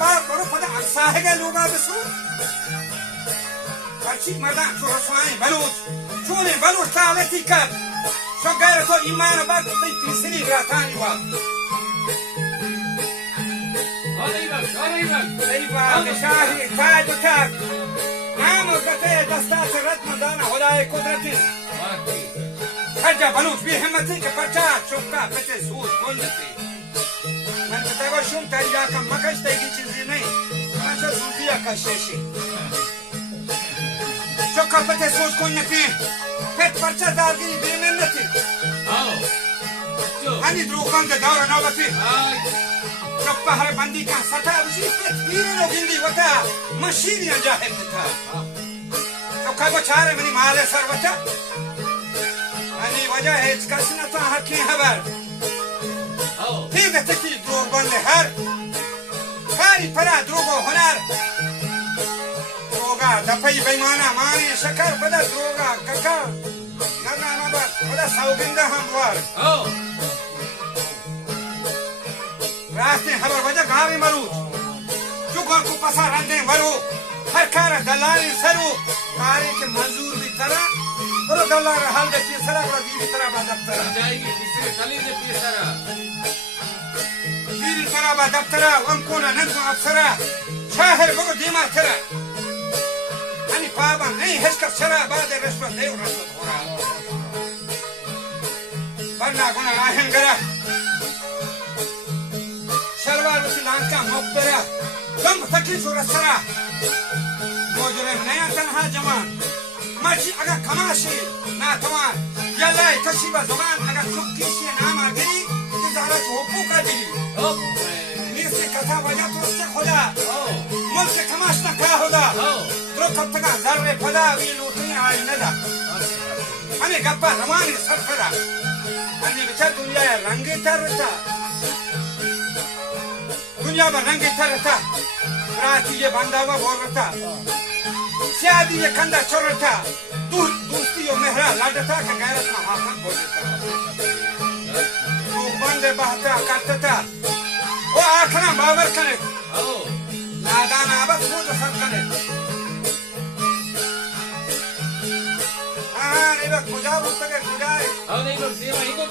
बार करो पता अक्साह के लोग आबसु अच्छी मर्दान जो रसवाई बलूच चूने बलूच तालती कर शो गैर तो ईमान बाग ती तीसरी रातानी वाल शाही ताज उठाक नाम गते दस्तात रत्न दाना होदाए कुदरती खजा बलूच भी हिम्मती के पचास चुपका पचे सूद कुंडती मैं बतावा शुम तारिया का मकश तेगी चीज़ी नहीं माशा सूदिया का शेशी चुपका पचे सूद कुंडती पेट परचा दारगी बेमिन्नती हनी द्रोगों के दौर नौबती चुपका हर बंदी का सटा उसी पेट पीरे लो गिंदी वता मशीनियां जाहिर था चुपका को चारे मनी माले सर वता हनी वजह है इसका सिनाता हकी हबर ठीक है तकी द्रोग बंदे हर खारी परा द्रोगो हुनर द्रोगा दफाई बेईमाना मानी शकर बदा द्रोगा कका नगा नबा बदा साउगिंदा हमवार रास्ते हबर वजह गावी मरूज जुगों को पसा रंदे मरू हर कार दलाली सरू कारी के मंजूर भी तरह और दलाल हाल दे तीसरा बड़ा दीवी तरह बादप्तरा जाएगी तीसरे कली दे तीसरा दीवी तरह बादप्तरा वंकोना नंको अफसरा शाहर बगो दीमा तरा अनि पाबा नहीं हस्का सरा बादे रश्वत दे रश्वत हो रहा वरना गुना आहन करा शलवार उसी लांका मुक्तरा गम तकलीफ और सरा मोजरे नया तनहा जवान माची अगर कमाशी ना तवान यल्ला कशिबा जवान अगर चुक्कीशी नाम आगरी तो ज़ारा चोपू का दिली नीचे कथा वजह तो उससे खुदा मुल्क से कमाश ना क्या होगा तो कब तक ज़र्रे फदा वी लूटने आई नदा हमें गप्पा रवानी सरफरा हमें बेचार दुनिया रंगे तरता दुनिया में रंगे तरता राती ये बंदावा बोलता शादी ये कंधा चोरता दोस्ती और मेहरा लड़ता का गैरत में हाथन बोलता तो बंदे बहता करता वो आखना बावर करे नादान आबद वो तो सब करे हाँ नहीं बस खुदा बोलते के खुदा है